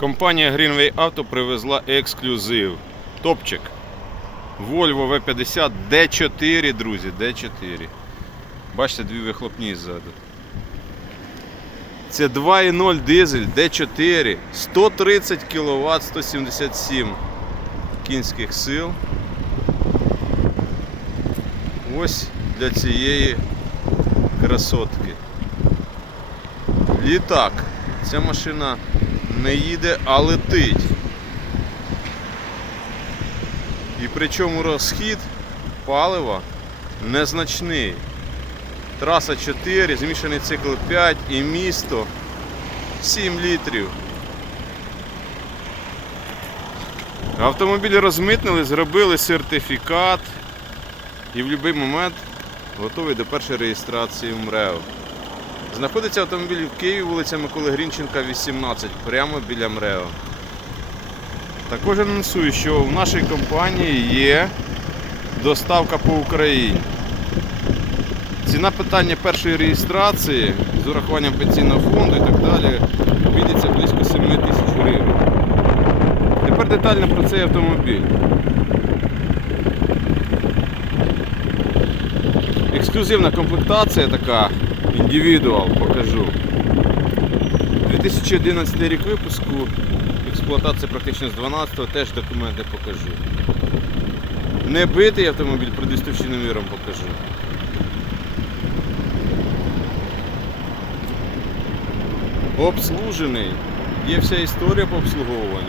Компанія Greenway Auto привезла ексклюзив. Топчик. Volvo V50 D4, друзі, D4. Бачите, дві вихлопні ззаду. Це 2.0 дизель D4, 130 кВт, 177 кінських сил. Ось для цієї красотки. Літак. Ця машина не їде, а летить. І причому розхід палива незначний. Траса 4, змішаний цикл 5 і місто 7 літрів. Автомобіль розмитнили, зробили сертифікат і в будь-який момент готовий до першої реєстрації в МРЕО. Знаходиться автомобіль в Києві, вулиця Миколи Грінченка, 18, прямо біля МРЕО. Також анонсую, що в нашій компанії є доставка по Україні. Ціна питання першої реєстрації з урахуванням пенсійного фонду і так далі обійдеться близько 7 тисяч гривень. Тепер детально про цей автомобіль. Ексклюзивна комплектація така, індивідуал, покажу. 2011 рік випуску, експлуатація практично з 12-го, теж документи покажу. Не битий автомобіль, продистовщим номером покажу. Обслужений. Є вся історія по обслуговуванню.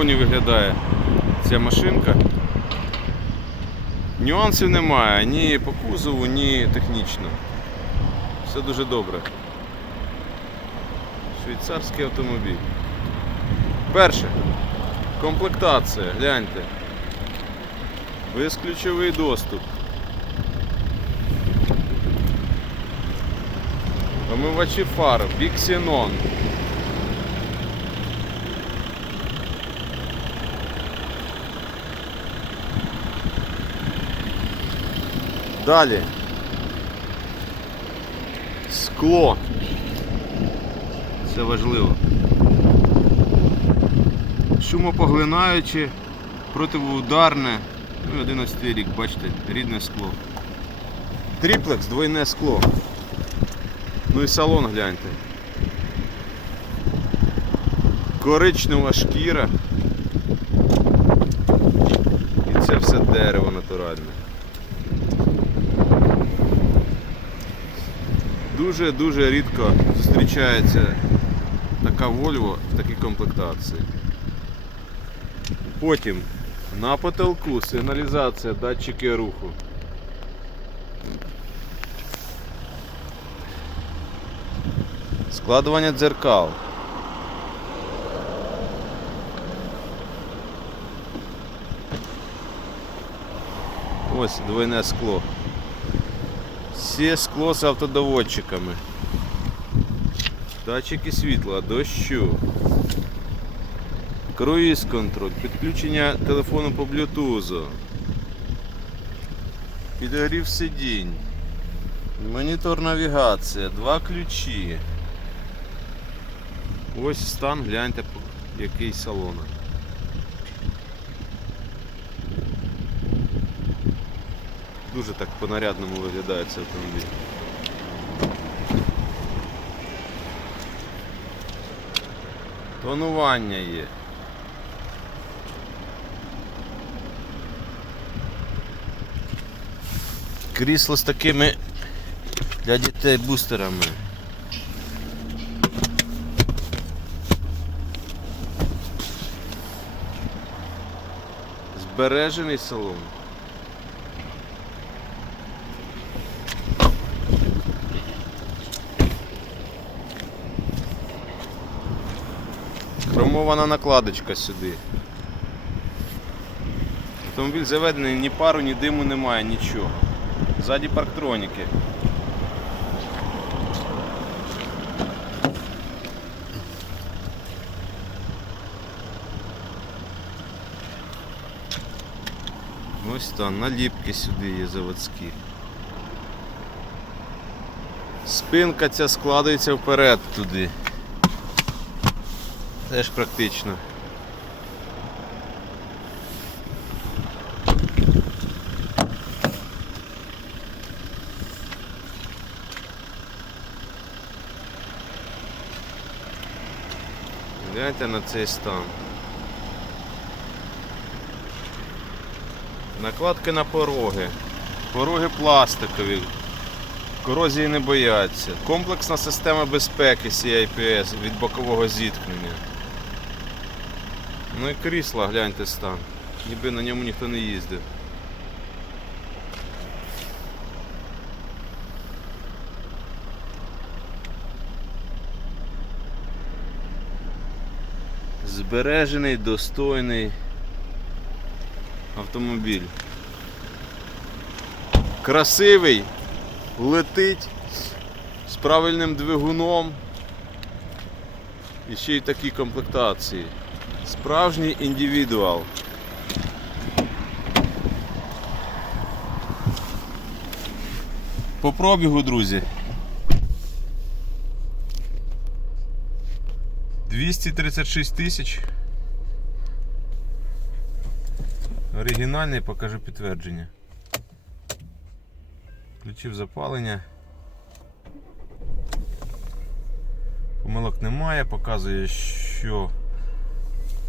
Ось виглядає ця машинка. Нюансів немає ні по кузову, ні технічно. Все дуже добре. Швейцарський автомобіль. Перше. Комплектація, гляньте. Безключовий доступ. Омивачі фар, Біксенон. Далі. Скло. Це важливо. Шумопоглинаюче, противоударне. Ну, і 11 рік, бачите, рідне скло. Тріплекс, двойне скло. Ну і салон гляньте. Коричнева шкіра. І це все дерево натуральне. Дуже-дуже рідко зустрічається така Volvo в такій комплектації. Потім на потолку сигналізація, датчики руху. Складування дзеркал. Ось двойне скло. Все скло з автодоводчиками. Датчики світла, дощу. Круїз контроль, підключення телефону по блютузу. Підогрів сидінь. Монітор навігація, два ключі. Ось стан, гляньте, який салон. Дуже так по-нарядному виглядає цей автомобіль. Тонування є. Крісло з такими для дітей бустерами. Збережений салон. хромована накладочка сюди. Автомобіль заведений, ні пару, ні диму немає, нічого. Ззаді парктроніки. Ось там, наліпки сюди є заводські. Спинка ця складається вперед туди. Теж практично. Гляньте на цей стан. Накладки на пороги. Пороги пластикові. Корозії не бояться. Комплексна система безпеки CIPS від бокового зіткнення. Ну і крісла, гляньте стан. Ніби на ньому ніхто не їздив. Збережений, достойний автомобіль. Красивий, летить з правильним двигуном. І ще й такі комплектації. Справжній індивідуал. По пробігу, друзі. 236 тисяч. Оригінальний покажу підтвердження. Включив запалення. Помилок немає, показує, що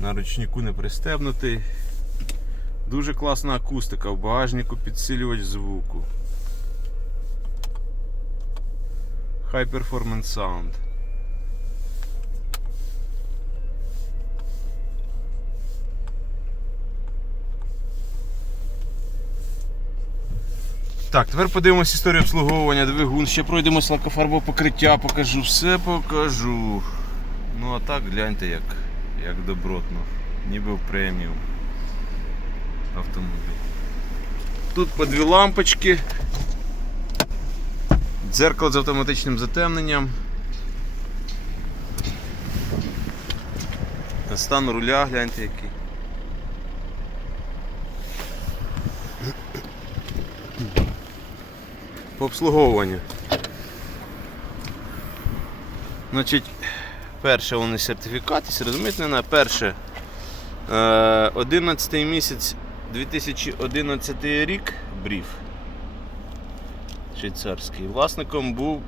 на ручнику не пристебнутий. Дуже класна акустика, в багажнику підсилювач звуку. High Performance Sound. Так, тепер подивимось історію обслуговування двигун. Ще пройдемось лакофарбове покриття, покажу, все покажу. Ну а так гляньте як, як добротно. Ніби в преміум автомобіль. Тут по дві лампочки. Дзеркало з автоматичним затемненням. Стан руля, гляньте який. По обслуговуванню. Значить, перше вони сертифікат, розмитнена. Перше е, 11 місяць 2011 рік бриф швейцарський. Власником був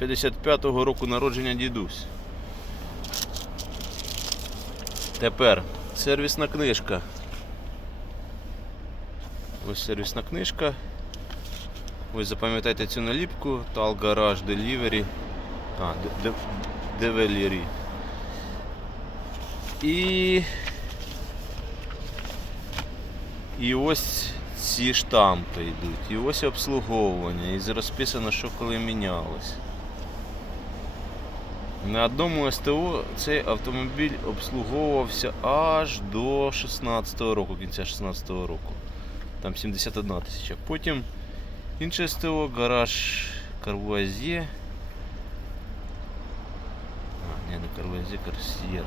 55-го року народження дідусь. Тепер сервісна книжка. Ось сервісна книжка. Ось запам'ятайте цю наліпку Tal Garage Delivery. А, Delivery. І І ось ці штампи йдуть. І ось обслуговування. І розписано, що коли мінялось. На одному СТО цей автомобіль обслуговувався аж до 16-го року, кінця 16-го року. Там 71 тисяча. Потім інше СТО, гараж Карвуазє. Не Карвуазє, Карсьєр.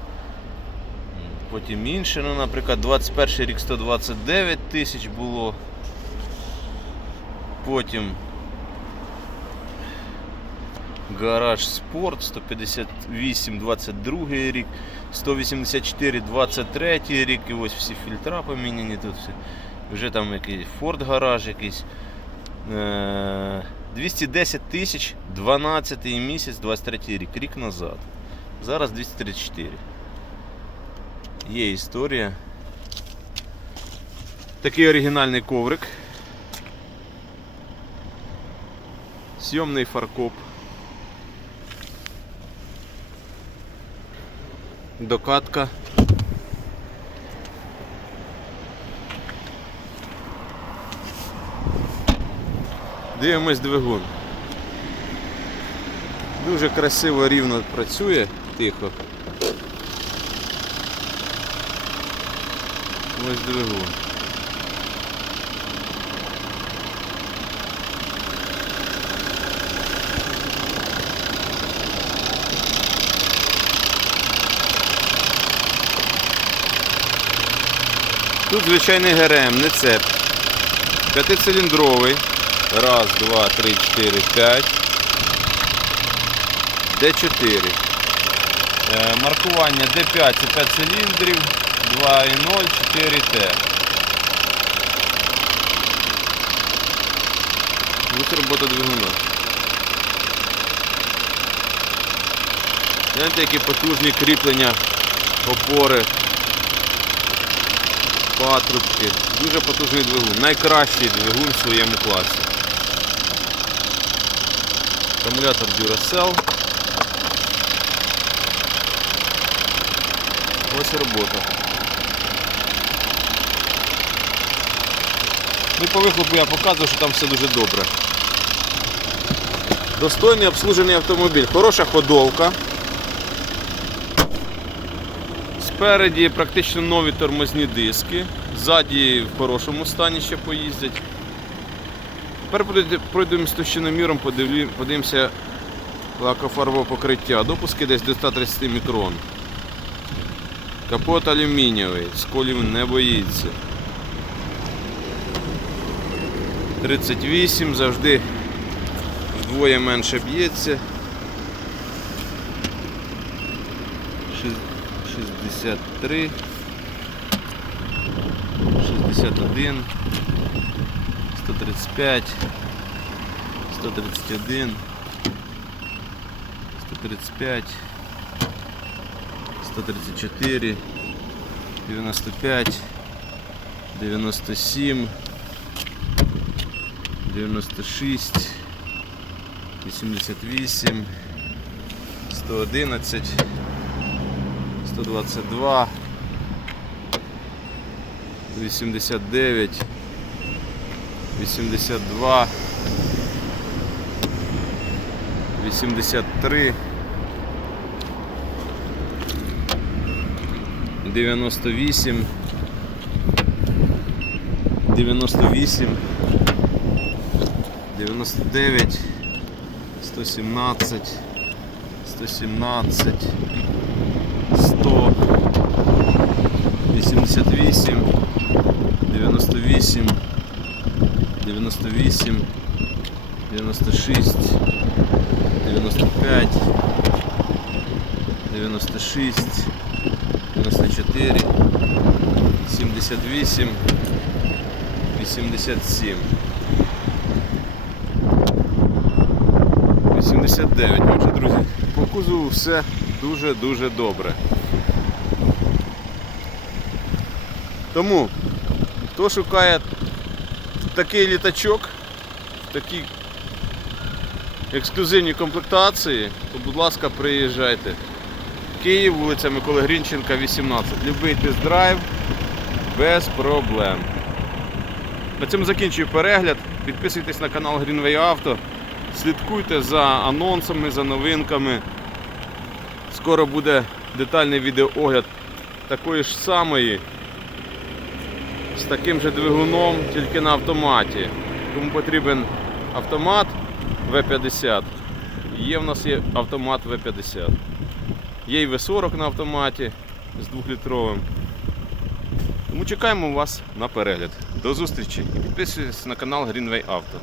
Потім інше, ну, наприклад, 21 рік 129 тисяч було. Потім гараж спорт 158 22 рік, 184 23 рік, і ось всі фільтра поміняні тут все. Вже там якийсь Форд гараж якийсь. Е, 210 тисяч 12 місяць, 23 рік, рік назад. Зараз 234. Є історія. Такий оригінальний коврик. Сйомний фаркоп. Докатка. Дивимось двигун. Дуже красиво рівно працює, тихо. Ось двигун. Тут звичайний ГРМ, не цеп. П'ятициліндровий. Раз, два, три, чотири, п'ять. Д4. Е, маркування Д5 це 5 циліндрів, 2,0, 4Т. Ось робота двигуна. Гляньте, які потужні кріплення, опори, патрубки. Дуже потужний двигун. Найкращий двигун в своєму класі. Акумулятор Duracell. Ось робота. Ну по вихлопу я показував, що там все дуже добре. Достойний обслужений автомобіль. Хороша ходовка. Спереді практично нові тормозні диски. Ззаді в хорошому стані ще поїздять. Тепер пройдемо з товщиноміром, подивимося лакофарбове покриття. Допуски десь до 130 мікрон. Капот алюмінієвий, сколів не боїться. 38 завжди вдвоє менше б'ється. Шість- 63, 61, 135, 131, 135, 134, 95, 97, 96, 88, 111, 122, 89, 82, 83, 98, 98, 99, 117, 117, 100, 88, 98, 98, 96, 95, 96, 94, 78, 87. 89. Отже, друзі, по кузову все дуже-дуже добре. Тому, хто шукає такий літачок, в такій ексклюзивній комплектації, то, будь ласка, приїжджайте. Київ, вулиця Миколи Грінченка, 18. Любий тест-драйв без проблем. На цьому закінчую перегляд. Підписуйтесь на канал Greenway Auto. Слідкуйте за анонсами, за новинками. Скоро буде детальний відеоогляд такої ж самої, з таким же двигуном, тільки на автоматі. Кому потрібен автомат V50, є в нас є автомат V50. Є і V40 на автоматі з 2-літровим. Тому чекаємо вас на перегляд. До зустрічі і підписуйтесь на канал Greenway Auto.